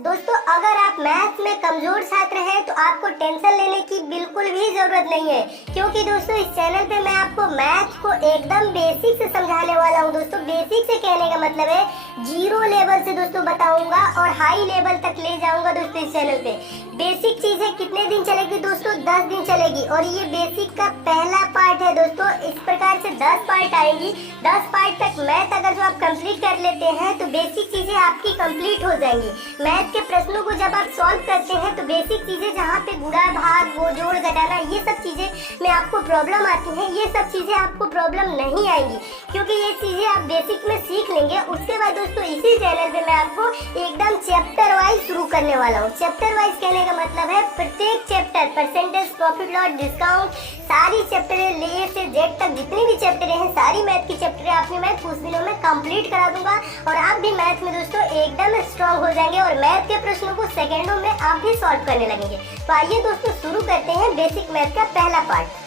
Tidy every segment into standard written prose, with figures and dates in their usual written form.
दोस्तों अगर आप मैथ्स में कमजोर छात्र हैं तो आपको टेंशन लेने की बिल्कुल भी जरूरत नहीं है, क्योंकि दोस्तों इस चैनल पे मैं आपको मैथ्स को एकदम बेसिक से समझाने वाला हूँ। दोस्तों बेसिक से कहने का मतलब है जीरो लेवल से दोस्तों बताऊंगा और हाई लेवल तक ले जाऊंगा। दोस्तों इस चैनल पे बेसिक चीजें कितने दिन चलेगी दोस्तों? 10 दिन चलेगी और ये बेसिक का पहला पार्ट है दोस्तों। इस प्रकार से 10 पार्ट आएंगी। 10 पार्ट तक मैथ अगर जो आप कंप्लीट कर लेते हैं तो बेसिक चीजें आपकी कंप्लीट हो जाएंगी। मैथ के प्रश्नों को जब आप सॉल्व करते हैं तो बेसिक चीजें जहाँ पे गुणा भाग वो जोड़ घटाना ये सब चीजें में आपको प्रॉब्लम आती है, ये सब चीजें आपको प्रॉब्लम नहीं आएंगी, क्योंकि ये चीजें आप बेसिक में सीख लेंगे। उसके बाद दोस्तों इसी चैनल पे मैं आपको एकदम चैप्टर वाइज शुरू करने वाला हूँ। चैप्टर वाइज कहने का मतलब है प्रत्येक chapter percentage, profit loss, discount, सारी चैप्टर ए से जेड तक जितनी भी चैप्टर हैं सारी मैथ की चैप्टर आपने मैं कुछ दिनों में कंप्लीट करा दूंगा और आप भी मैथ में दोस्तों एकदम स्ट्रांग हो जाएंगे और मैथ के प्रश्नों को सेकेंडों में आप भी सॉल्व करने लगेंगे। तो आइए दोस्तों शुरू करते हैं बेसिक मैथ का पहला पार्ट।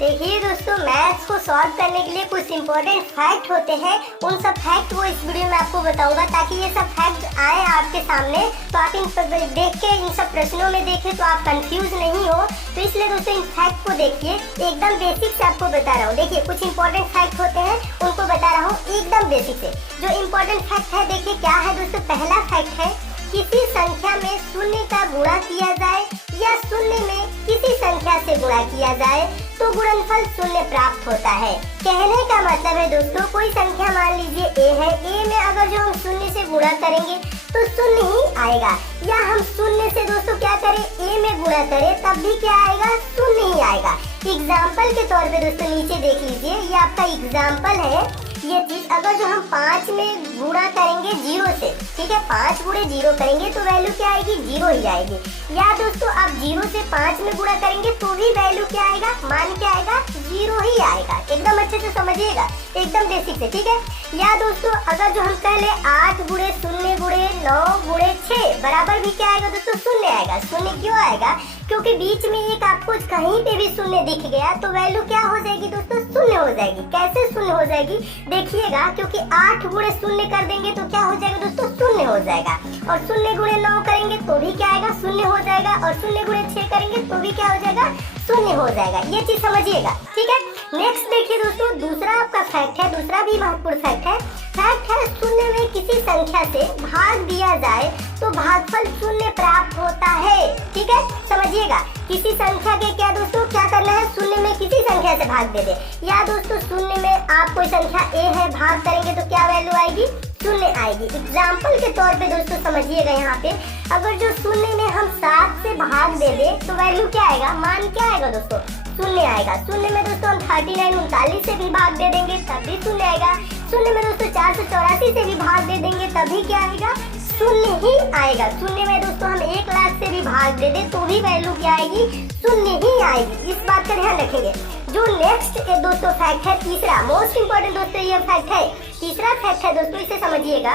देखिए दोस्तों, मैथ्स को सॉल्व करने के लिए कुछ इंपॉर्टेंट फैक्ट होते हैं, उन सब फैक्ट को इस वीडियो में आपको बताऊंगा ताकि ये सब फैक्ट आए आपके सामने, तो आप इन देख के इन सब प्रश्नों में देखें तो आप कंफ्यूज नहीं हो। तो इसलिए दोस्तों इन फैक्ट को देखिए, एकदम बेसिक से आपको बता रहा हूँ। देखिए कुछ इंपॉर्टेंट फैक्ट होते हैं उनको बता रहा हूँ एकदम बेसिक से। जो इम्पोर्टेंट फैक्ट है देखिए क्या है दोस्तों। पहला फैक्ट है किसी संख्या में शून्य का गुणा किया जाए या शून्य में किसी संख्या से गुणा किया जाए तो गुणनफल शून्य प्राप्त होता है। कहने का मतलब है दोस्तों कोई संख्या मान लीजिए ए है, ए में अगर जो हम शून्य से गुणा करेंगे तो शून्य ही आएगा, या हम शून्य से दोस्तों क्या करें ए में गुणा करें तब भी क्या आएगा? शून्य ही आएगा। एग्जाम्पल के तौर पे दोस्तों नीचे देख लीजिए, ये आपका एग्जाम्पल है। ये चीज अगर जो हम 5 में गुणा करेंगे 0 से, ठीक है, 5 गुणे 0 करेंगे तो वैल्यू क्या आएगी? 0 ही आएगी। या दोस्तों आप 0 से 5 में गुणा करेंगे तो भी वैल्यू क्या आएगा? मान क्या आएगा? 0 ही आएगा। एकदम अच्छे से समझिएगा, एकदम बेसिक से, ठीक है। या दोस्तों अगर जो हम कह ले 8 गुणे 0 गुणे 9 गुणे 6 बराबर भी क्या आएगा दोस्तों? शून्य आएगा। शून्य क्यों आएगा? क्योंकि बीच में एक आपको कहीं पे भी शून्य दिख गया तो वैल्यू क्या हो जाएगी दोस्तों? शून्य हो जाएगी। कैसे शून्य हो जाएगी देखिएगा, क्योंकि 8 गुणे 0 कर देंगे तो क्या हो जाएगा दोस्तों? शून्य हो जाएगा। और 0 गुणे 9 करेंगे तो भी क्या आएगा? शून्य हो जाएगा। और 0 गुणे 6 करेंगे तो भी क्या हो जाएगा? शून्य हो जाएगा। ये चीज समझिएगा, ठीक है। नेक्स्ट देखिए दोस्तों, दूसरा आपका फैक्ट है, दूसरा भी महत्वपूर्ण फैक्ट है। फैक्ट है शून्य में किसी संख्या से भाग दिया जाए तो भागफल शून्य प्राप्त होता है, ठीक है। समझिएगा, किसी संख्या के क्या दोस्तों क्या करना है? शून्य में किसी संख्या से भाग दे दे। या दोस्तों शून्य में आप कोई संख्या ए है, भाग करेंगे तो क्या वैल्यू आएगी? शून्य आएगी। एग्जाम्पल के तौर पे दोस्तों समझिएगा, यहाँ पे अगर जो शून्य में हम 7 से भाग दे दे तो वैल्यू क्या आएगा? मान क्या आएगा दोस्तों? शून्य आएगा। शून्य में दोस्तों हम 39 39 से भी भाग दे देंगे तब भी शून्य आएगा। शून्य में दोस्तों 484 से भी भाग दे देंगे तभी क्या आएगा? शून्य ही आएगा। शून्य में दोस्तों हम 1 लाख से भी भाग दे दे तो भी वैल्यू क्या आएगी? शून्य ही आएगी। इस बात का ध्यान रखेंगे। जो नेक्स्ट दोस्तों फैक्ट है, तीसरा मोस्ट इंपोर्टेंट दोस्तों ये फैक्ट है। तीसरा फैक्ट है दोस्तों, इसे समझिएगा,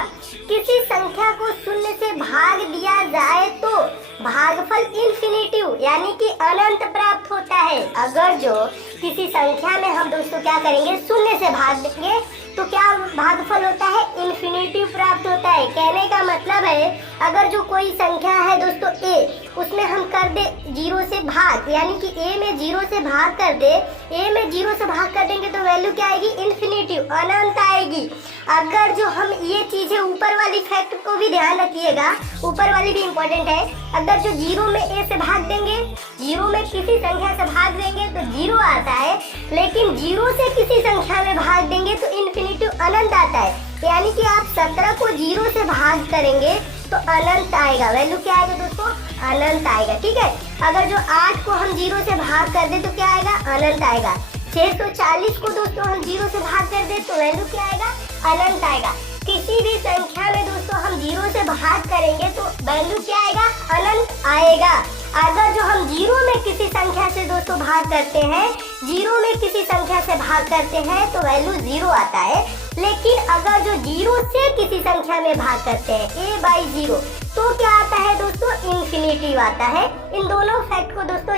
किसी संख्या को शून्य से भाग दिया जाए तो भागफल इन्फिनिटिव यानी कि अनंत प्राप्त होता है। अगर जो किसी संख्या में हम दोस्तों क्या करेंगे? शून्य से भाग देंगे तो क्या भागफल होता है? इन्फिनिटिव प्राप्त होता है। कहने का मतलब है अगर जो कोई संख्या है दोस्तों ए, उसमें हम कर दे 0 से भाग, यानी कि ए में 0 से भाग कर दे, ए में 0 से भाग कर देंगे तो वैल्यू क्या आएगी? इन्फिनिटिव, अनंत आएगी। अगर जो हम ये चीजें ऊपर वाली फैक्ट को भी ध्यान रखिएगा, ऊपर वाली भी इम्पोर्टेंट है। अगर जो 0 में ए से भाग देंगे, 0 में किसी संख्या से भाग देंगे तो 0 आता है, लेकिन 0 से किसी संख्या में भाग देंगे तो इन्फिनिटिव अनंत आता है। यानी कि आप 17 को 0 से भाग करेंगे तो अनंत आएगा। वैल्यू क्या आएगा दोस्तों? अनंत आएगा, ठीक है। अगर जो 8 को हम 0 से भाग कर दे तो क्या आएगा? अनंत आएगा। 640 को दोस्तों हम 0 से भाग कर दे तो वैल्यू क्या आएगा? अनंत आएगा। किसी भी संख्या में दोस्तों हम 0 से भाग करेंगे तो वैल्यू क्या आएगा? अनंत आएगा। अगर जो हम 0 में किसी संख्या से दोस्तों भाग करते हैं, 0 में किसी संख्या से भाग करते हैं तो वैल्यू 0 आता है। लेकिन अगर जो 0 से किसी संख्या में भाग करते हैं a/0 तो क्या आता है दोस्तों? इन्फिनिटिव आता है। इन दोनों फैक्ट को दोस्तों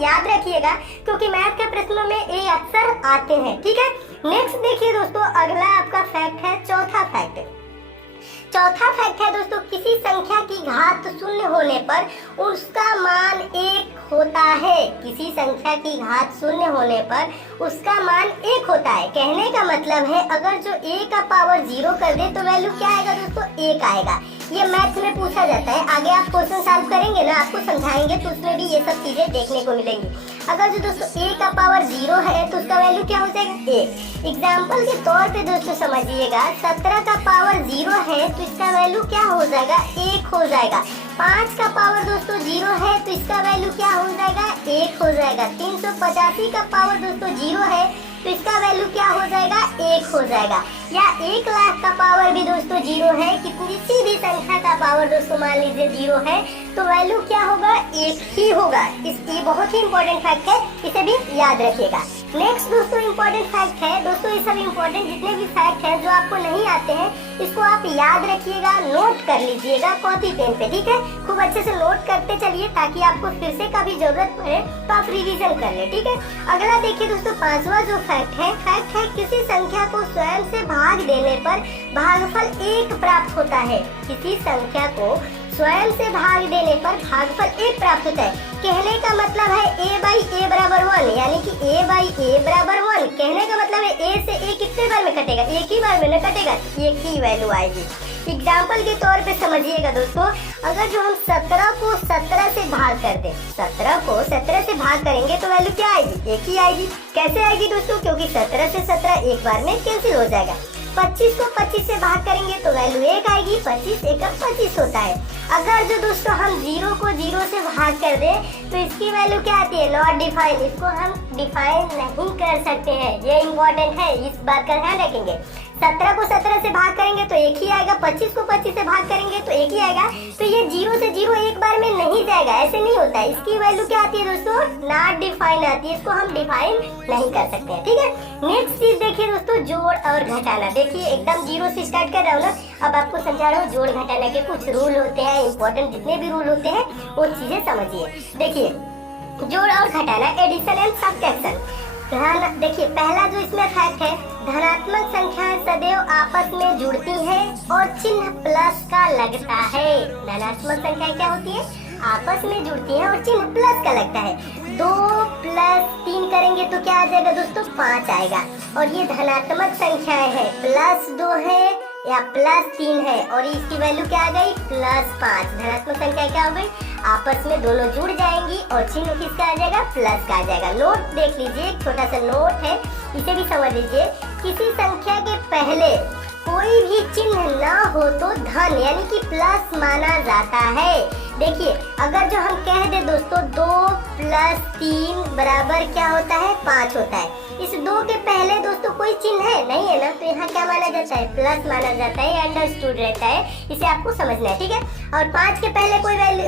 याद रखिएगा, क्योंकि मैथ के प्रश्नों में ये अक्सर आते हैं, ठीक है। नेक्स्ट देखिए दोस्तों, अगला आपका फैक्ट है चौथा फैक्ट। चौथा फैक्ट है दोस्तों, किसी घात शून्य होने पर उसका मान 1 होता है। किसी संख्या की घात शून्य होने पर उसका मान 1 होता है। कहने का मतलब है अगर जो a का पावर 0 कर दे तो वैल्यू क्या आएगा दोस्तों, 1 आएगा। ये मैथ में पूछा जाता है। आगे आप क्वेश्चन सॉल्व करेंगे ना, आपको समझाएंगे तो उसमें भी ये सब चीजें देखने को मिलेंगी। अगर जो दोस्तों a का पावर 0 है तो उसका वैल्यू क्या हो जाएगा, 1। एग्जाम्पल के तौर पे दोस्तों समझिएगा, 17 का पावर 0 है तो इसका वैल्यू क्या हो जाएगा, 1 हो जाएगा। 5 का पावर दोस्तों 0 है तो इसका वैल्यू क्या हो जाएगा, 1 हो जाएगा। 385 का पावर दोस्तों 0 है तो इसका वैल्यू क्या हो जाएगा, 1 हो जाएगा। या 1 लाख का पावर भी दोस्तों 0 है, किसी भी संख्या का पावर दोस्तों मान लीजिए 0 है तो वैल्यू क्या होगा, 1 ही होगा। ये बहुत ही इंपॉर्टेंट फैक्ट है, इसे भी याद रखिएगा। नेक्स्ट दोस्तों इंपॉर्टेंट फैक्ट है दोस्तों, ये सब इंपॉर्टेंट जितने भी फैक्ट हैं जो आपको नहीं आते हैं इसको आप याद रखिएगा, नोट कर लीजिएगा कॉपी पेन पे, ठीक है। खूब अच्छे से नोट करते चलिए ताकि आपको फिर से कभी जरूरत पड़े तो आप रिवीजन कर ले, ठीक है। अगला देखिए दोस्तों, 5वां जो फैक्ट है किसी संख्या को स्वयं से भाग देने पर भागफल 1 प्राप्त होता है। किसी संख्या को स्वयं से भाग देने पर भागफल 1 प्राप्त होता है। कहने का मतलब है a/a बराबर 1, यानी कि a/a बराबर 1। कहने का मतलब है a से a कितने बार में कटेगा, एक ही बार में न कटेगा, एक ही वैल्यू आएगी। एग्जाम्पल के तौर पे समझिएगा दोस्तों, अगर जो हम 17 को 17 से भाग कर दें, 17 को 17 से भाग करेंगे तो वैल्यू क्या आएगी, एक ही आएगी। कैसे आएगी दोस्तों, क्योंकि 17 से 17 एक बार में कैंसिल हो जाएगा। 25 को 25 से भाग करेंगे तो वैल्यू 1 आएगी, 25 एकम 25 होता है। अगर जो दोस्तों हम 0 को 0 से भाग कर दें तो इसकी वैल्यू क्या आती है, नॉट डिफाइन। इसको हम डिफाइन नहीं कर सकते हैं, ये इंपॉर्टेंट है, इस बात का ध्यान रखेंगे। 17 को 17 से भाग करेंगे तो 1 ही आएगा, 25 को 25 से भाग करेंगे तो 1 ही आएगा। तो ये 0 से 0 एक बार में नहीं जाएगा, ऐसे नहीं होता है। इसकी वैल्यू क्या आती है दोस्तों, नॉट डिफाइन आती है, इसको हम डिफाइन नहीं कर सकते हैं, ठीक है। नेक्स्ट चीज देखिए दोस्तों, जोड़ और घटाना। देखिए एकदम 0 से स्टार्ट कर रहा हूँ ना, अब आपको समझा रहा हूँ जोड़ घटाना के कुछ रूल होते हैं, इंपॉर्टेंट जितने भी रूल होते हैं वो चीजें समझिए। देखिए जोड़ और घटाना, एडिशन एंड सब्ट्रैक्शन। ध्यान देखिए, पहला जो इसमें फैक्ट है, धनात्मक संख्याएं सदैव आपस में जुड़ती हैं और चिन्ह प्लस का लगता है। धनात्मक संख्याएं क्या होती है, आपस में जुड़ती हैं और चिन्ह प्लस का लगता है। 2 + 3 करेंगे तो क्या आ जाएगा दोस्तों, 5 आएगा। और ये धनात्मक संख्याएं है, +2 है या +3 है और इसकी वैल्यू क्या आ गई, +5। धनात्मक संख्या क्या हो गई, आपस में दोनों जुड़ जाएंगी और चिन्ह किसका आ जाएगा, प्लस का आ जाएगा। नोट देख लीजिए, एक छोटा सा नोट है, इसे भी समझ लीजिए। किसी संख्या के पहले कोई भी चिन्ह ना हो तो धन यानी कि प्लस माना जाता है। देखिए अगर जो हम कह दे दोस्तों 2 + 3 बराबर क्या होता है, 5 होता है। इस 2 के पहले दोस्तों कोई चिन्ह है नहीं है ना, तो यहाँ क्या माना जाता है, प्लस माना जाता है, अंडरस्टूड रहता है, इसे आपको समझना है, ठीक है। और 5 के पहले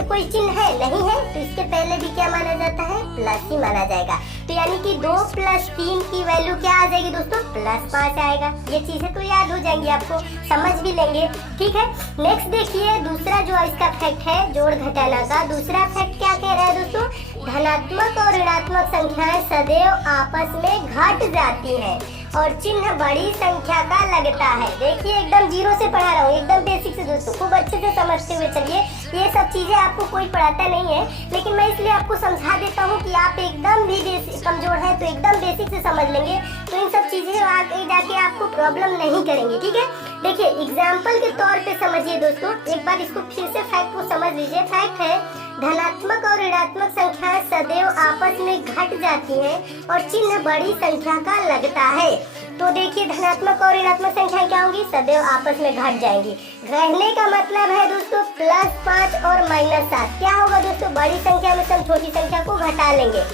कोई चिन्ह है नहीं है तो इसके पहले भी क्या माना जाता है, प्लस ही माना जाएगा। तो यानी कि 2 + 3 की वैल्यू क्या आ जाएगी दोस्तों, +5 आएगा। ये चीजें तो याद हो जाएंगी, आपको समझ भी लेंगे, ठीक है। नेक्स्ट देखिए दूसरा जो इसका फैक्ट है जोड़ घटाना का, दूसरा फैक्ट क्या कह रहा है दोस्तों, धनात्मक और ऋणात्मक संख्याएं सदैव आपस में घट जाती हैं और चिन्ह बड़ी संख्या का लगता है। देखिए एकदम 0 से पढ़ा रहा हूँ, एकदम बेसिक से दोस्तों, खूब अच्छे से समझते हुए चलिए। ये सब चीजें आपको कोई पढ़ाता नहीं है, लेकिन मैं इसलिए आपको समझा देता हूँ कि आप एकदम भी कमजोर है तो एकदम बेसिक से समझ लेंगे तो इन सब चीजें आगे जाके आपको प्रॉब्लम नहीं करेंगे, ठीक है। देखिए एग्जाम्पल के तौर पे समझिए दोस्तों, एक बार इसको फिर से फैक्ट को समझ लीजिए। फैक्ट है धनात्मक और ऋणात्मक संख्याएं सदैव आपस में घट जाती हैं और चिन्ह बड़ी संख्या का लगता है। तो देखिए धनात्मक और ऋणात्मक संख्याएं क्या होंगी, सदैव आपस में घट जाएंगी। कहने का मतलब है दोस्तों +5 और -7 क्या होगा दोस्तों, बड़ी संख्या में से हम छोटी संख्या को घटा लेंगे।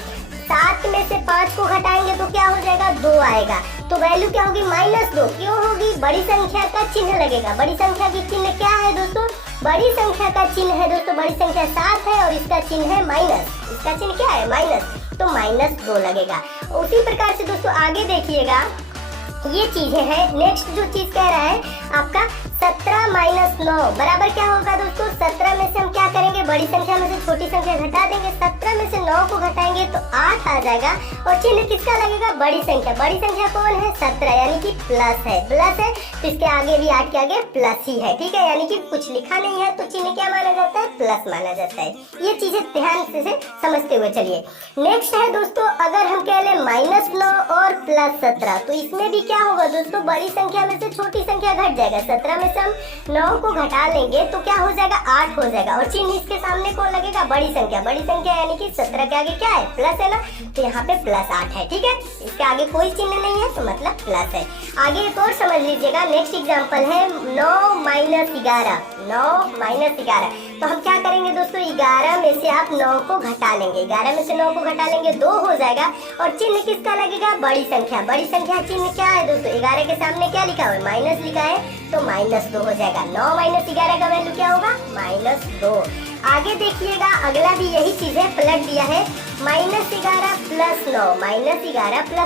7 में से 5 को घटाएंगे तो क्या हो जाएगा, 2 आएगा। तो वैल्यू क्या होगी, -2। क्यों होगी, बड़ी संख्या का चिन्ह लगेगा। बड़ी संख्या की चिन्ह क्या है दोस्तों, बड़ी संख्या का चिन्ह है दोस्तों, बड़ी संख्या 7 है और इसका चिन्ह है माइनस। इसका चिन्ह क्या है, माइनस, तो -2 लगेगा। उसी प्रकार से दोस्तों आगे देखिएगा, ये चीजें हैं। नेक्स्ट जो चीज कह रहा है आपका 17 - 9 बराबर क्या होगा दोस्तों, 17 में से हम क्या करेंगे, बड़ी संख्या में से छोटी संख्या घटा देंगे। 17 में से 9 को घटाएंगे तो 8 आ जाएगा और चिन्ह किसका लगेगा, बड़ी संख्या। बड़ी संख्या कौन है, 17, यानी कि प्लस है, तो इसके आगे भी 8 के आगे प्लस ही है, ठीक है, यानी कि कुछ लिखा नहीं है तो चिन्ह क्या माना जाता है, प्लस माना जाता है। ये चीजें ध्यान से समझते हुए चलिए। नेक्स्ट है दोस्तों, अगर हम कह लें -9 और +17, तो इसमें भी क्या होगा दोस्तों, बड़ी संख्या में से छोटी संख्या घट जाएगा। 17 में से हम 9 को घटा लेंगे तो क्या हो जाएगा, 8 हो जाएगा, और चिन्ह इसके सामने कौन लगेगा, बड़ी संख्या यानी कि 17 के आगे क्या है, प्लस है ना, तो यहाँ पे +8 है, ठीक है, इसके आगे कोई चिन्ह नहीं है तो मतलब प्लस है। आगे एक और समझ लीजिएगा, नेक्स्ट एग्जांपल है 9 - 11, तो हम क्या करेंगे दोस्तों, 11 में से आप 9 को घटा लेंगे, 11 में से 9 को घटा लेंगे 2 हो जाएगा, और चिन्ह किसका लगेगा, बड़ी संख्या चिन्ह क्या है दोस्तों, 11 के सामने क्या लिखा हुआ है, माइनस लिखा है, तो -2 हो जाएगा। 9 - 11 का वैल्यू क्या होगा, -2। आगे देखिएगा, अगला भी यही चीज है, पलट दिया है, -11 +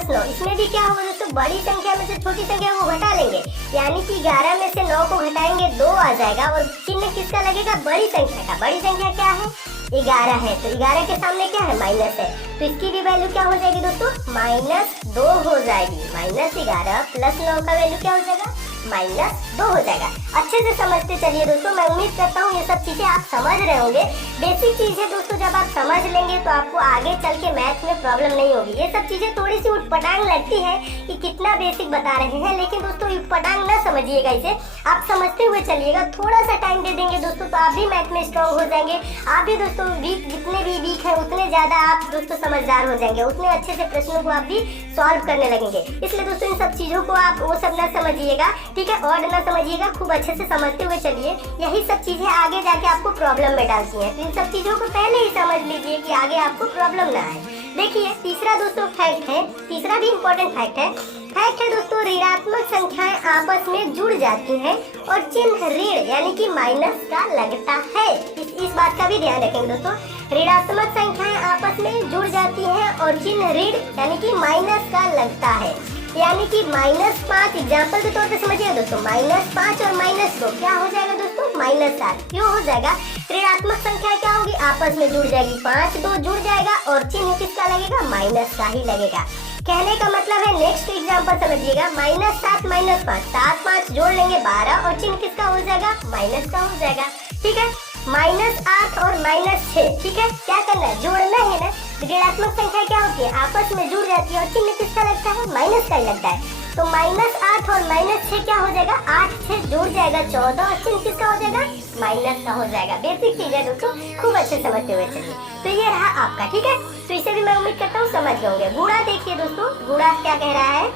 9, इसमें भी क्या होगा दोस्तों, बड़ी संख्या में से छोटी संख्या को घटा लेंगे, यानी कि 11 में से 9 को घटाएंगे 2 आ जाएगा, और चिन्ह किसका लगेगा, बड़ी संख्या का। बड़ी संख्या क्या है, 11 है, तो 11 के सामने क्या है, माइनस है, तो इसकी भी वैल्यू क्या हो जाएगी दोस्तों, -2 हो जाएगी। -11 + 9 का वैल्यू क्या हो जाएगा, -2 हो जाएगा। अच्छे से समझते चलिए दोस्तों, मैं उम्मीद करता हूँ ये सब चीजें आप समझ रहे होंगे। बेसिक चीज है दोस्तों, जब आप समझ लेंगे तो आपको आगे चल के मैथ में प्रॉब्लम नहीं होगी। ये सब चीजें थोड़ी सी उटपटांग लगती है कि कितना बेसिक बता रहे हैं, लेकिन दोस्तों उटपटांग ना समझिएगा, इसे आप समझते हुए चलिएगा। थोड़ा सा टाइम दे देंगे दोस्तों तो आप भी मैथ में स्ट्रॉन्ग हो जाएंगे। आप भी दोस्तों वीक, जितने भी वीक है उतने ज्यादा आप दोस्तों समझदार हो जाएंगे, उतने अच्छे से प्रश्नों को आप भी सॉल्व करने लगेंगे। इसलिए दोस्तों इन सब चीजों को आप वो सब ना समझिएगा, ठीक है, और ना समझिएगा, खूब अच्छे से समझते हुए चलिए। यही सब चीजें आगे जाके आपको प्रॉब्लम में डालती हैं, तो इन सब चीजों को पहले ही समझ लीजिए कि आगे आपको प्रॉब्लम ना आए। देखिए तीसरा दोस्तों फैक्ट है, तीसरा भी इम्पोर्टेंट फैक्ट है दोस्तों, ऋणात्मक संख्याएं आपस में जुड़ जाती हैं और चिन्ह ऋण यानी कि माइनस का लगता है। इस बात का भी ध्यान रखेंगे दोस्तों, ऋणात्मक संख्याएं आपस में जुड़ जाती हैं और चिन्ह ऋण यानी कि माइनस का लगता है, यानी कि -5 एग्जाम्पल के तौर पे समझिए दोस्तों, -5 और -2 क्या हो जाएगा दोस्तों, -7 क्यों हो जाएगा, ऋणात्मक संख्या क्या होगी, आपस में जुड़ जाएगी, 5 2 जुड़ जाएगा और चिन्ह किसका लगेगा, माइनस का ही लगेगा। कहने का मतलब है, नेक्स्ट एग्जाम्पल समझिएगा, -7 - 5, 7 5 जोड़ लेंगे 12 और चिन्ह किसका हो जाएगा, माइनस का हो जाएगा, ठीक है। -8 और -6, ठीक है, क्या करना है, जोड़ना है ना। ऋणात्मक संख्या क्या होती है, आपस में जुड़ जाती है और चिन्ह किसका लगता है, माइनस का ही लगता है। तो -8 और -6 क्या हो जाएगा, 8 6 जुड़ जाएगा 14 और चिन्ह किसका हो जाएगा, माइनस का हो जाएगा। बेसिक चीज है दोस्तों, खूब अच्छे समझते हुए चलिए। तो ये रहा आपका, ठीक है, तो इसे भी मैं उम्मीद करता हूँ समझ गए होंगे। गुणा देखिए दोस्तों, गुणा क्या कह रहा है,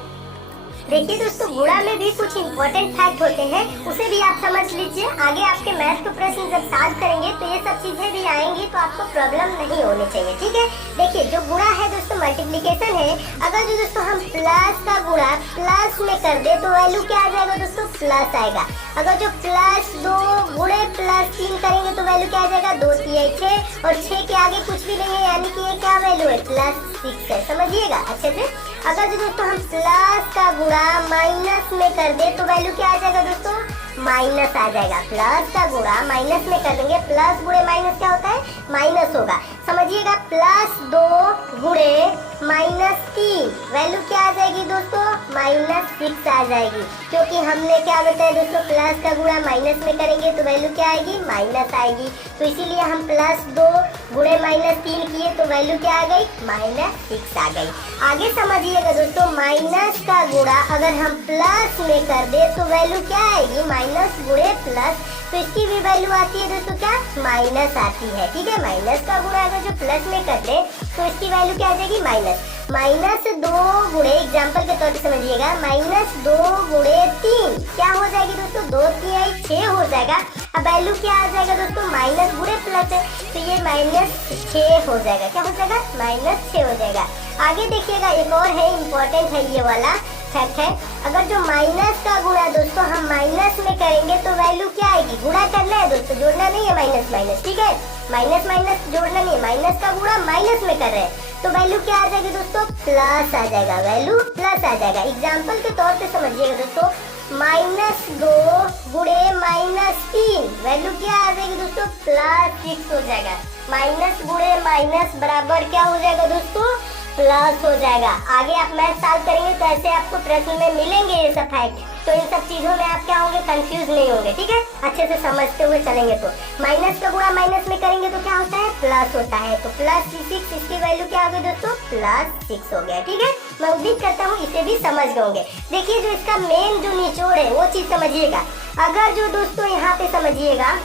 देखिए दोस्तों गुणा में भी कुछ इंपॉर्टेंट फैक्ट होते हैं, उसे भी आप समझ लीजिए। आगे आपके मैथ के प्रश्न जब सॉल्व करेंगे तो ये सब चीजें भी आएंगी, तो आपको प्रॉब्लम नहीं होनी चाहिए, ठीक है। देखिए जो गुणा है दोस्तों, मल्टीप्लिकेशन है, अगर जो दोस्तों हम प्लस का गुणा प्लस में कर दे तो वैल्यू क्या आ जाएगा दोस्तों, प्लस आएगा। अगर जो +2 गुणे +3 करेंगे तो वैल्यू क्या आ जाएगा, 2 3 6 और 6 के आगे कुछ भी नहीं है, यानी कि ये क्या वैल्यू है, +6 है, समझिएगा अच्छे से। अगर जो दोस्तों हम प्लस का गुणा माइनस में कर दे तो वैल्यू क्या आ जाएगा दोस्तों, माइनस आ जाएगा। प्लस का गुणा माइनस में कर देंगे, प्लस गुणे माइनस क्या होता है, माइनस होगा, समझिएगा। +2 गुणे -3 वैल्यू क्या आ जाएगी दोस्तों, -6 आ जाएगी, क्योंकि हमने क्या बताया दोस्तों, प्लस का गुणा माइनस में करेंगे तो वैल्यू क्या आएगी, माइनस आएगी, तो इसीलिए हम +2 गुणे -3 किए तो वैल्यू क्या आ गई, -6 आ गई। आगे समझिएगा दोस्तों, माइनस का गुणा अगर हम प्लस में कर दे तो वैल्यू क्या आएगी, माइनस गुणे प्लस, तो इसकी भी वैल्यू आती है दोस्तों क्या, माइनस आती है, ठीक है। माइनस का गुणा अगर जो प्लस में कर दे तो इसकी वैल्यू क्या आ जाएगी, -2 गुणे, एग्जाम्पल के तौर पे समझिएगा, -2 गुणे 3 क्या हो जाएगी दोस्तों, 2 3 6 हो जाएगा। अब वैल्यू क्या आ जाएगा दोस्तों, माइनस गुणे प्लस है तो ये -6 हो जाएगा, क्या हो जाएगा, -6 हो जाएगा। आगे देखिएगा, एक और है, इम्पोर्टेंट है ये वाला फैक्ट है, अगर जो माइनस का गुणा दोस्तों हम माइनस में करेंगे तो वैल्यू क्या आएगी, गुणा करना है दोस्तों, जोड़ना नहीं है, माइनस माइनस, ठीक है, माइनस माइनस जोड़ना नहीं है, माइनस का गुणा माइनस में कर रहे हैं तो वैल्यू क्या आ जाएगी दोस्तों, प्लस आ जाएगा, वैल्यू प्लस आ जाएगा। एग्जाम्पल के तौर पे समझिएगा दोस्तों, -2 गुणे -3 वैल्यू क्या आ जाएगी दोस्तों, +6 हो जाएगा। माइनस गुणे माइनस बराबर क्या हो जाएगा दोस्तों, प्लस हो जाएगा। आगे आप मैथ सॉल्व करेंगे तो ऐसे आपको प्रश्न में मिलेंगे ये सब फैक्ट, तो इन सब चीजों में आप क्या होंगे, कंफ्यूज नहीं होंगे। ठीक है, अच्छे से समझते हुए चलेंगे। तो माइनस का गुणा माइनस में करेंगे तो क्या होता है, प्लस होता है। तो प्लस 6, इसकी वैल्यू क्या होगी दोस्तों, प्लस 6 हो गया। ठीक है, मैं उम्मीद करता हूँ इसे भी समझ गए होंगे। देखिए जो इसका मेन जो निचोड़ है वो चीज समझिएगा। अगर जो दोस्तों यहाँ पे समझिएगा,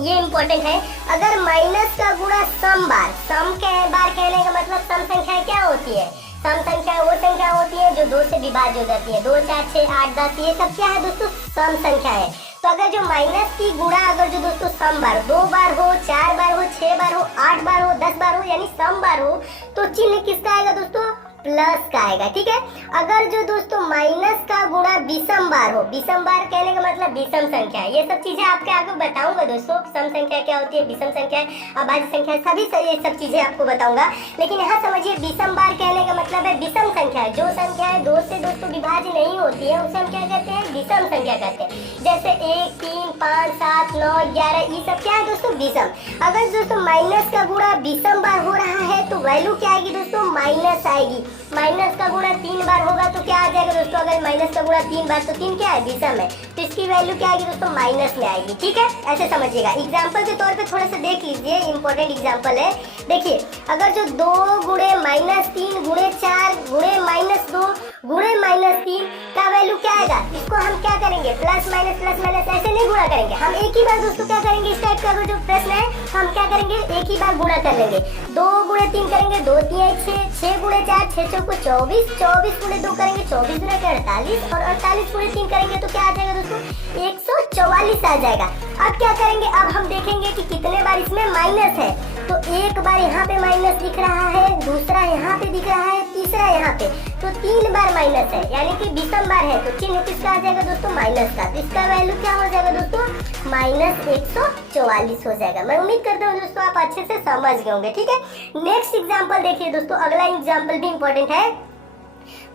ये इम्पोर्टेंट है, अगर माइनस का गुणा सम बार, सम के बार कहने का मतलब सम संख्या क्या होती है, सम संख्या वो संख्या होती है जो 2 से विभाज्य हो जाती है। 2, 4, 6, 8, 10 ये सब क्या है दोस्तों, सम संख्या है। तो अगर जो माइनस की गुणा अगर जो दोस्तों सम बार 2 बार हो, 4 बार हो, 6 बार हो, 8 बार हो, 10 बार हो, यानी सम बार हो, तो चिन्ह किसका आएगा दोस्तों, प्लस का आएगा। ठीक है, अगर जो दोस्तों माइनस का गुणा विषम बार हो, विषम बार कहने का मतलब विषम संख्या है। ये सब चीजें आपके आगे बताऊंगा दोस्तों, सम संख्या क्या होती है, विषम संख्या है, अभाज्य संख्या, सभी ये सब चीजें आपको बताऊंगा। लेकिन यहाँ समझिए विषम बार कहने का मतलब है विषम संख्या है, जो संख्या है 2 से दोस्तों विभाज्य नहीं होती है उसे हम क्या कहते हैं, विषम संख्या कहते हैं। जैसे 1, 3, 5, 7, 9, 11 ये सब क्या है दोस्तों, विषम। अगर दोस्तों माइनस का गुणा विषम बार हो रहा है तो वैल्यू क्या आएगी दोस्तों, माइनस आएगी। माइनस का गुणा 3 बार होगा तो क्या आ जाएगा दोस्तों, अगर माइनस का गुणा 3 बार, तो 3 क्या है, विषम है, तो इसकी वैल्यू क्या आएगी दोस्तों, माइनस में आएगी। ठीक है, ऐसे समझिएगा। एग्जाम्पल के तौर पे थोड़ा सा देख लीजिए, इंपॉर्टेंट एग्जाम्पल है। देखिए अगर जो 2 गुणे माइनस 3 गुणे 4 गुणे माइनस 2 गुणे माइनस 3 का वैल्यू क्या आएगा, इसको हम क्या करेंगे, प्लस माइनस ऐसे नहीं गुणा करेंगे, हम एक ही बार दोस्तों क्या करेंगे, इस टाइप का जो प्रश्न है हम क्या करेंगे, एक ही बार गुणा कर लेंगे। 2 गुणे 3 करेंगे, 2 3 6, 6 गुणे 4 6 चौको 24, 24 गुणे 2 करेंगे 24 गुणे 48, और 48 गुणे 3 करेंगे तो क्या आ जाएगा दोस्तों, 144 आ जाएगा। अब क्या करेंगे, अब हम देखेंगे कि कितने बार इसमें माइनस है। तो एक बार यहाँ पे माइनस दिख रहा है, दूसरा यहाँ पे दिख रहा है, तीसरा यहाँ पे, तो 3 बार माइनस है, यानी कि विषम बार है, तो चिन्ह किसका आ जाएगा दोस्तों, माइनस का। तो इसका वैल्यू क्या हो जाएगा दोस्तों, माइनस 144 हो जाएगा। मैं उम्मीद करता हूँ दोस्तों आप अच्छे से समझ गए होंगे। ठीक है, नेक्स्ट एग्जाम्पल देखिए दोस्तों, अगला एग्जाम्पल भी इंपॉर्टेंट है।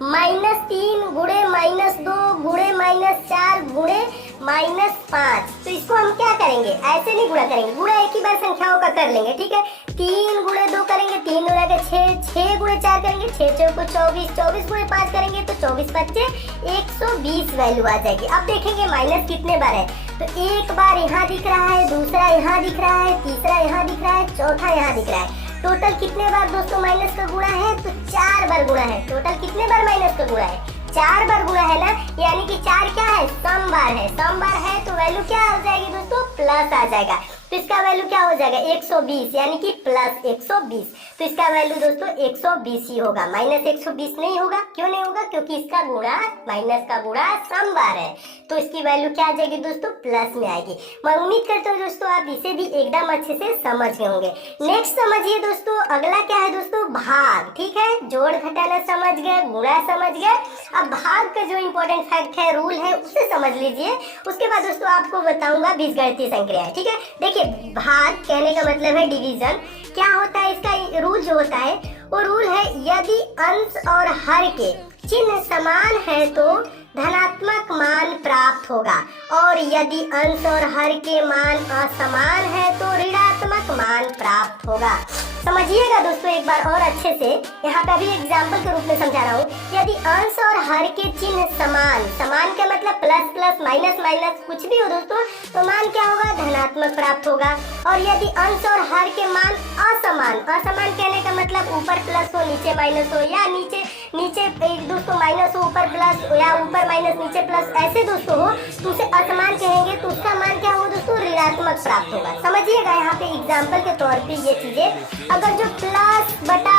-3 गुणे -2 गुणे -4 गुणे -5, तो इसको हम क्या करेंगे, ऐसे नहीं गुणा करेंगे, गुणा एक ही बार संख्याओं का कर लेंगे। ठीक है, 3 गुणे 2 करेंगे, 3 गुणे 6, 6 गुणे 4 करेंगे, 6 चौको 24, 24 गुणे 5 करेंगे तो 24 5 120 वैल्यू आ जाएगी। अब देखेंगे माइनस कितने बार है, तो एक बार यहाँ दिख रहा है, दूसरा यहाँ दिख रहा है, तीसरा यहाँ दिख रहा है, चौथा यहाँ दिख रहा है। टोटल कितने बार दोस्तों माइनस का गुणा है, तो 4 बार गुणा है। टोटल कितने बार माइनस का गुणा है, 4 बार गुणा है ना, यानी कि 4 क्या है, सम बार है। सम बार है तो वैल्यू क्या हो जाएगी दोस्तों, प्लस आ जाएगा। तो इसका वैल्यू क्या हो जाएगा, 120, यानी कि प्लस 120। तो इसका वैल्यू दोस्तों 120 ही होगा, माइनस 120 नहीं होगा। क्यों नहीं होगा, क्योंकि इसका गुणा, माइनस का गुणा सम बार है, तो इसकी वैल्यू क्या आ जाएगी दोस्तों, प्लस में आएगी। मैं उम्मीद करता हूँ दोस्तों आप इसे भी एकदम अच्छे से समझ गए होंगे। नेक्स्ट समझिए दोस्तों, अगला क्या है दोस्तों, भाग। ठीक है, जोड़ घटाना समझ गए, गुणा समझ गए। अब भाग का जो इम्पोर्टेंट फैक्ट है, रूल है, उसे समझ लीजिए। उसके बाद दोस्तों आपको बताऊंगा बीजगणितीय संक्रियाएं। ठीक है, देखिए भाग कहने का मतलब है डिवीजन। क्या होता है इसका रूल जो होता है, वो रूल है यदि अंश और हर के चिन्ह समान है तो धनात्मक मान प्राप्त होगा, और यदि अंश और हर के मान असमान है तो ऋणात्मक मान प्राप्त होगा। समझिएगा दोस्तों एक बार और अच्छे से, यहाँ पे अभी एग्जाम्पल के रूप में समझा रहा हूँ। यदि अंश और हर के चिन्ह समान, समान का मतलब प्लस प्लस माइनस माइनस कुछ भी हो दोस्तों, तो मान क्या होगा, धनात्मक प्राप्त होगा। और यदि अंश और हर के मान असमान, असमान कहने का मतलब ऊपर प्लस हो नीचे माइनस हो, या नीचे दोस्तों माइनस हो ऊपर प्लस, या ऊपर माइनस नीचे प्लस, ऐसे दोस्तों हो तो उसे असमान कहेंगे, तो उसका मान क्या होगा दोस्तों, ऋणात्मक प्राप्त होगा। समझिएगा यहाँ पे एग्जाम्पल के तौर पे ये चीजें, अगर जो प्लस बटा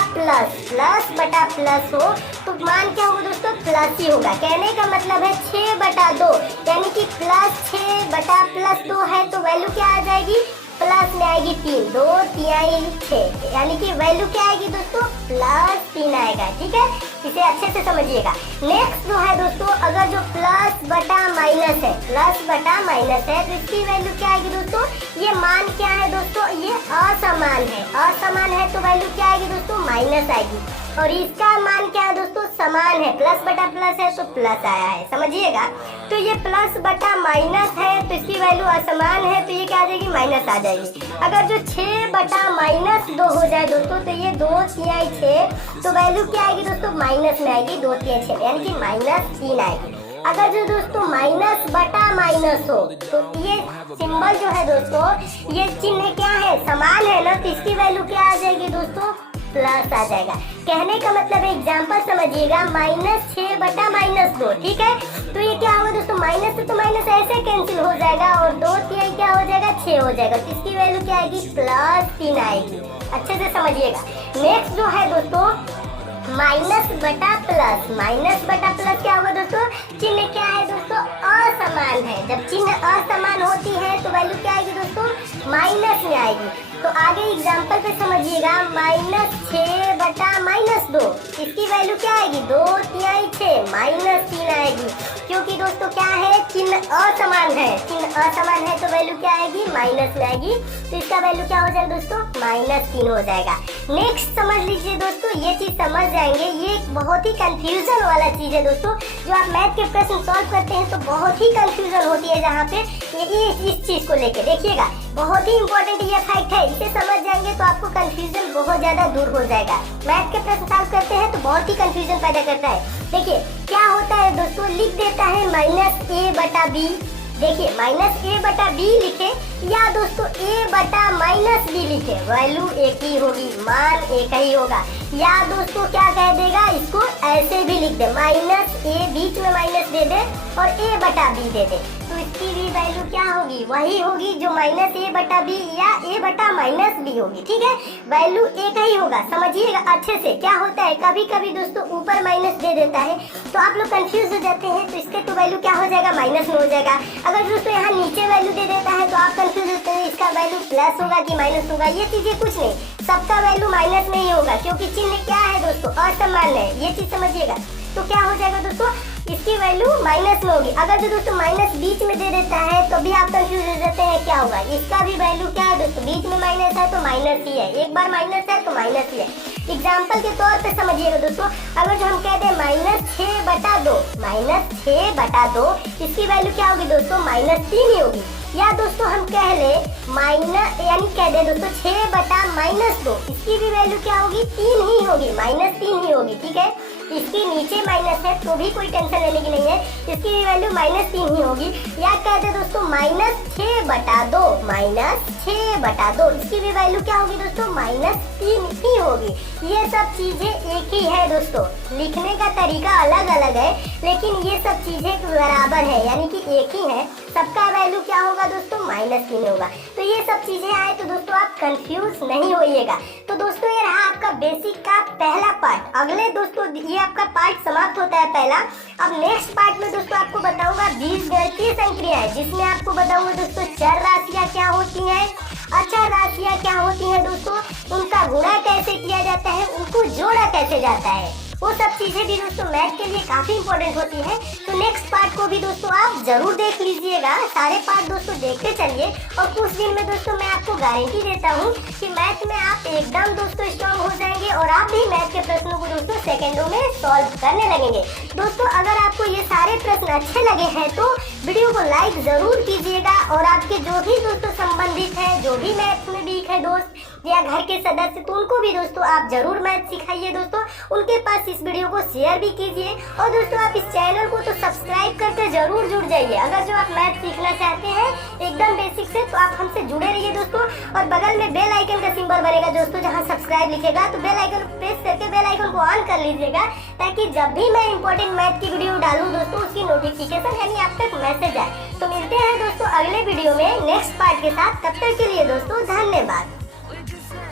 प्लस हो तो मान क्या होगा दोस्तों, प्लस ही होगा। कहने का मतलब है 6/2, यानी कि प्लस 6/+2 है, तो वैल्यू क्या आ जाएगी, प्लस में आएगी 3, 2 3 6, यानी कि वैल्यू क्या आएगी दोस्तों, +3 आएगा। ठीक है, इसे अच्छे से समझिएगा। नेक्स्ट जो है दोस्तों, अगर जो प्लस बटा माइनस है, तो इसकी वैल्यू क्या आएगी दोस्तों, ये मान क्या है दोस्तों, ये असमान है, असमान है तो वैल्यू क्या आएगी दोस्तों, माइनस आएगी। और इसका मान क्या है दोस्तों, समान है, प्लस बटा प्लस है तो प्लस आया है, समझिएगा। तो ये प्लस बटा माइनस है तो इसकी वैल्यू असमान है तो ये क्या आ जाएगी, माइनस आ जाएगी। अगर जो 6 बटा माइनस 2 हो जाए दोस्तों तो ये 2 तिहाई 6 तो वैल्यू क्या आएगी दोस्तों, माइनस में आएगी, 2 तिहाई 6 यानी कि -3 आएगी। अगर जो दोस्तों माइनस बटा माइनस हो तो ये सिंबल जो है दोस्तों, ये चिन्ह क्या है, समान है ना, तो इसकी वैल्यू क्या आ जाएगी दोस्तों, प्लस आ जाएगा। कहने का मतलब एग्जांपल समझिएगा, -6 बटा -2, ठीक है। तो ये क्या होगा दोस्तों, माइनस से तो माइनस ऐसे कैंसिल हो जाएगा और 2 तिहाई क्या हो जाएगा, 6 हो जाएगा। तो इसकी वैल्यू क्या आएगी, +3 आएगी। अच्छे से समझिएगा। नेक्स्ट जो है दोस्तों माइनस बटा प्लस, माइनस बटा प्लस क्या होगा दोस्तों, चिन्ह क्या है दोस्तों, असमान है। जब चिन्ह असमान होती है तो वैल्यू क्या आएगी दोस्तों, माइनस में आएगी। तो आगे एग्जांपल पे समझिएगा, -6 बटा -2 इसकी वैल्यू क्या आएगी, 2 तिहाई 6 -3 आएगी। क्योंकि दोस्तों क्या है, चिन्ह असमान है, चिन्ह असमान है तो वैल्यू क्या आएगी, माइनस में आएगी। तो इसका वैल्यू क्या हो जाएगा दोस्तों, -3 हो जाएगा। नेक्स्ट समझ लीजिए दोस्तों, ये चीज समझ जाएंगे, ये एक बहुत ही कंफ्यूजन वाला चीज है दोस्तों। जो आप मैथ के प्रश्न सॉल्व करते हैं तो बहुत ही कंफ्यूजन होती है जहाँ पे ये इस चीज को लेके, देखिएगा बहुत ही इंपॉर्टेंट ये फैक्ट है, इसे समझ जाएंगे तो आपको कंफ्यूजन बहुत ज्यादा दूर हो जाएगा। मैथ के प्रश्न सॉल्व करते हैं तो बहुत ही कंफ्यूजन पैदा करता है। देखिए क्या होता है दोस्तों, लिख देता है -a बटा b, देखिए -a बटा b लिखे या दोस्तों a बटा -b लिखे, वैल्यू एक ही होगी, मान एक ही होगा। या दोस्तों क्या कह देगा, इसको ऐसे भी लिख दे, -a बीच में माइनस दे दे और a बटा b दे दे, तो इसकी भी वैल्यू क्या होगी, वही होगी जो -a बटा b या a बटा -b होगी, ठीक है। वैल्यू एक ही होगा, समझिएगा अच्छे से। क्या होता है कभी कभी दोस्तों ऊपर माइनस दे देता है तो आप लोग कंफ्यूज हो जाते हैं, तो इसके तो वैल्यू क्या हो जाएगा, माइनस में हो जाएगा। अगर दोस्तों यहाँ नीचे वैल्यू दे देता है तो आप कंफ्यूज होते हैं इसका वैल्यू प्लस होगा कि माइनस होगा। ये चीजें कुछ नहीं, सबका वैल्यू माइनस में ही होगा क्योंकि चिन्ह क्या है दोस्तों, असमान है, ये चीज समझिएगा। तो क्या हो जाएगा दोस्तों, इसकी वैल्यू माइनस में होगी। अगर जो दोस्तों माइनस बीच में दे देता है तो भी आप कंफ्यूज हो जाते हैं क्या होगा, इसका भी वैल्यू क्या है दोस्तों, बीच में माइनस है तो माइनस ही है, एक बार माइनस है तो माइनस ही है। एग्जाम्पल के तौर पे समझिएगा दोस्तों, अगर जो हम कहते हैं -6 बटा 2, -6 बटा 2 इसकी वैल्यू क्या होगी दोस्तों, -3 ही होगी। या दोस्तों हम कह ले यानी कह दे दोस्तों 6 बटा -2 इसकी भी वैल्यू क्या होगी, 3 ही होगी, -3 ही होगी, ठीक है। इसके नीचे माइनस है तो भी कोई टेंशन लेने की नहीं है, इसकी भी वैल्यू -3 ही होगी। या कहते दोस्तों -6 बटा 2, -6 बटा 2 इसकी भी वैल्यू क्या होगी दोस्तों, -3 ही होगी। ये सब चीजें एक ही है दोस्तों, लिखने का तरीका अलग अलग है लेकिन ये सब चीजें बराबर है, यानी कि एक ही है। सबका वैल्यू क्या होगा दोस्तों, -3 होगा। तो ये सब चीजें आए तो दोस्तों आप कंफ्यूज नहीं होइएगा। तो दोस्तों ये रहा आपका बेसिक का पहला पार्ट। अगले दोस्तों ये आपका पार्ट समाप्त होता है पहला। अब नेक्स्ट पार्ट में दोस्तों आपको बताऊंगा बीजगणितीय संक्रियाएं, जिसमें आपको बताऊंगा दोस्तों चर राशियां क्या होती हैं, अचर राशियां क्या होती हैं दोस्तों, उनका गुणा कैसे किया जाता है, उनको जोड़ा कैसे जाता है, वो सब चीजें भी दोस्तों मैथ के लिए काफी इंपॉर्टेंट होती है। तो नेक्स्ट पार्ट को भी दोस्तों आप जरूर देख लीजिएगा, सारे पार्ट दोस्तों देखते चलिए। और कुछ दिन में दोस्तों मैं आपको गारंटी देता हूँ कि मैथ में आप एकदम दोस्तों स्ट्रॉन्ग हो जाएंगे और आप भी मैथ के प्रश्नों को दोस्तों सेकेंडों में सॉल्व करने लगेंगे। दोस्तों अगर आपको ये सारे प्रश्न अच्छे लगे हैं तो वीडियो को लाइक जरूर कीजिएगा और आपके जो भी दोस्तों संबंधित है, जो भी मैथ में वीक है दोस्त या घर के सदस्य, तो उनको भी दोस्तों आप जरूर मैथ सिखाइए दोस्तों, उनके पास इस वीडियो को शेयर भी कीजिए। और दोस्तों आप इस चैनल को तो सब्सक्राइब करके जरूर जुड़ जाइए। अगर जो आप मैथ सीखना चाहते हैं एकदम बेसिक से तो आप हमसे जुड़े रहिए दोस्तों। और बगल में बेल आइकन का सिंबल बनेगा दोस्तों, जहां सब्सक्राइब लिखेगा तो बेल आइकन प्रेस करके बेल आइकन को ऑन कर लीजिएगा, ताकि जब भी मैं इंपॉर्टेंट मैथ की वीडियो डालूं दोस्तों उसकी नोटिफिकेशन यानी आप तक मैसेज आए। तो मिलते हैं दोस्तों अगले वीडियो में नेक्स्ट पार्ट के साथ, तब तक के लिए दोस्तों धन्यवाद।